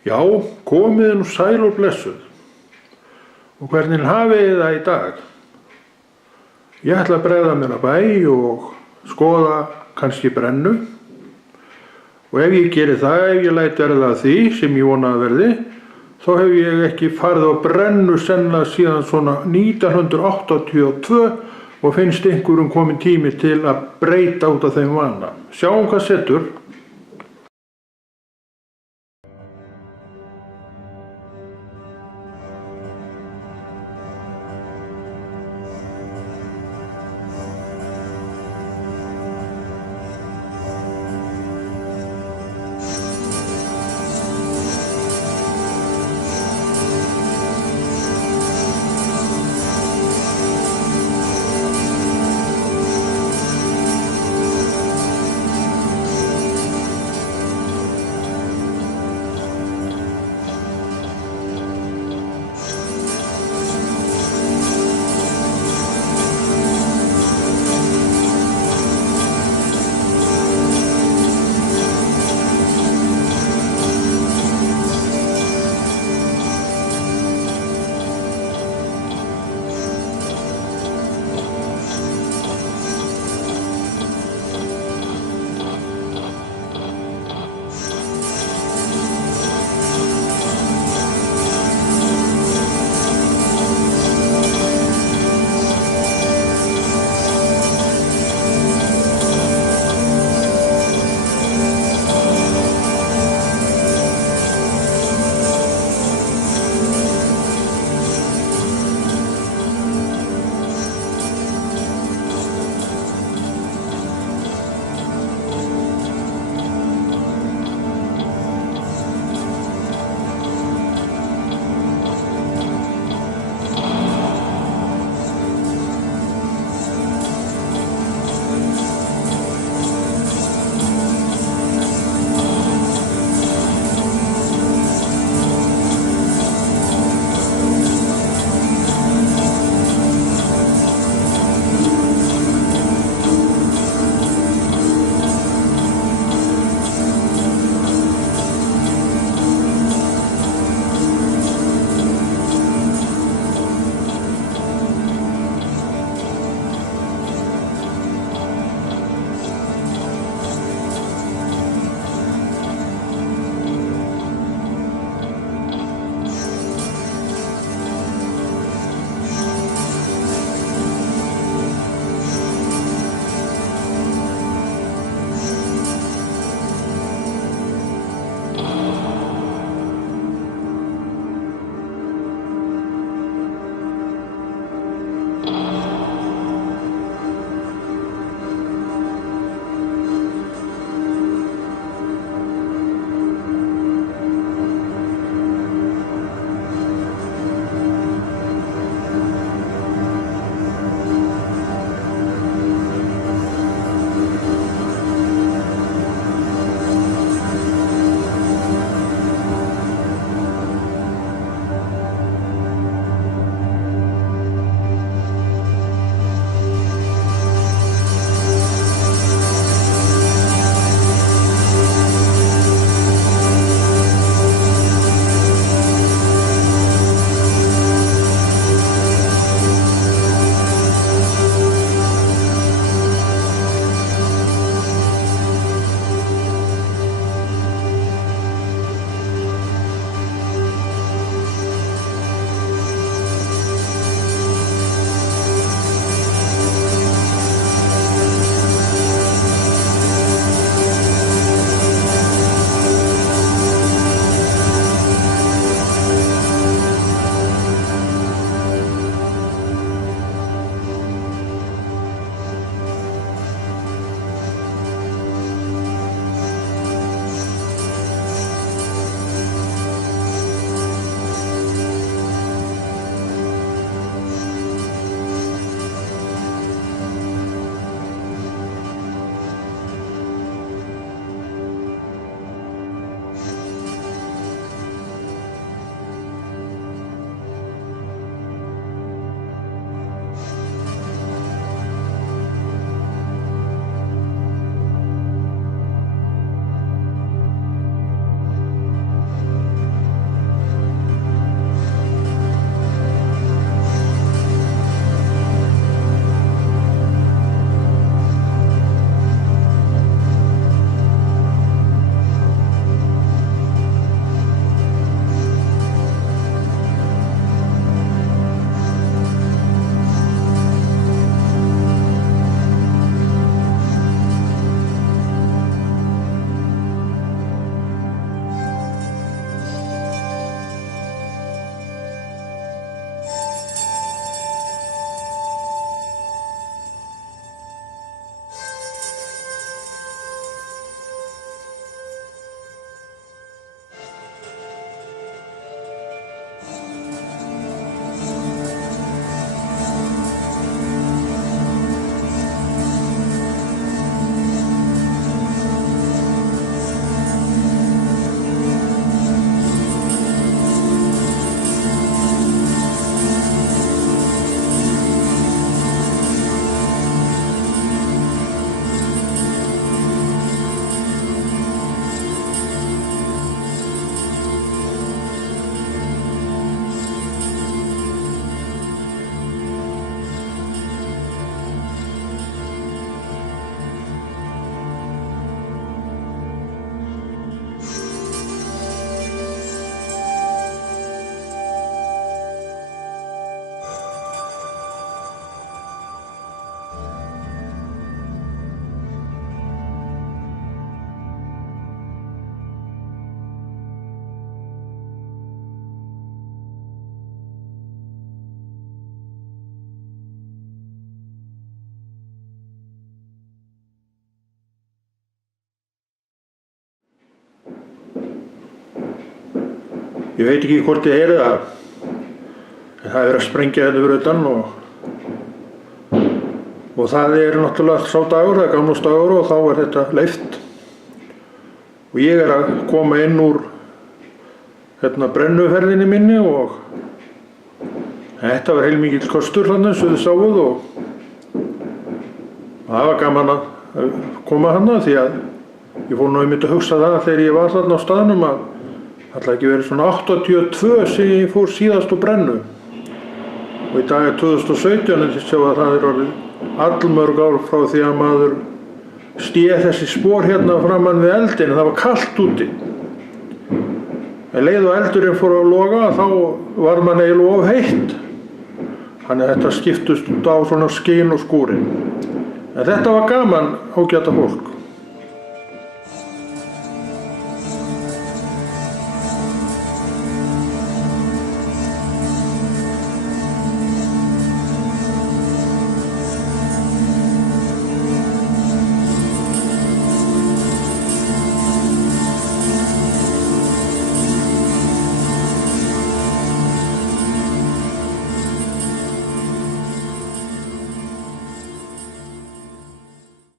Já, komið nú sæl og blessuð. Og hvernig hafið þið það í dag? Ég ætla að bregða mér að bæ og skoða kannski brennu. Og ef ég geri það, ef ég læt verða að því sem ég vona að verði, þá hef ég ekki farið á brennu sennilega síðan svona 1982 og finnst einhverjum kominn tími til að breyta út af þeim vana. Sjáum hvað setur. Ég veit ekki hvort þið heyrið það, en það er verið að sprengja þetta fyrir utan og það er náttúrulega sá dagur, það er gamlársdagur og þá er þetta leyft. Og ég er að koma inn úr brennuferðinni minni og þetta var heilmikill kostur þarna eins og þið sáuð og það var gaman að koma þarna því að ég fór nú einmitt að hugsa það þegar ég var þarna á staðnum að það ætlaði ekki verið svona 82 sem ég fór síðast úr brennu og í dag er 2017 en þið sjá að það er orðið allmörg ár frá því að maður stéð þessi spor hérna framan við eldin, það var kalt úti. En leið og eldurinn fór að loga þá var mann eiginlega of heitt. Þannig að þetta skiptust á svona skin og skúrin. En þetta var gaman ágæta fólk.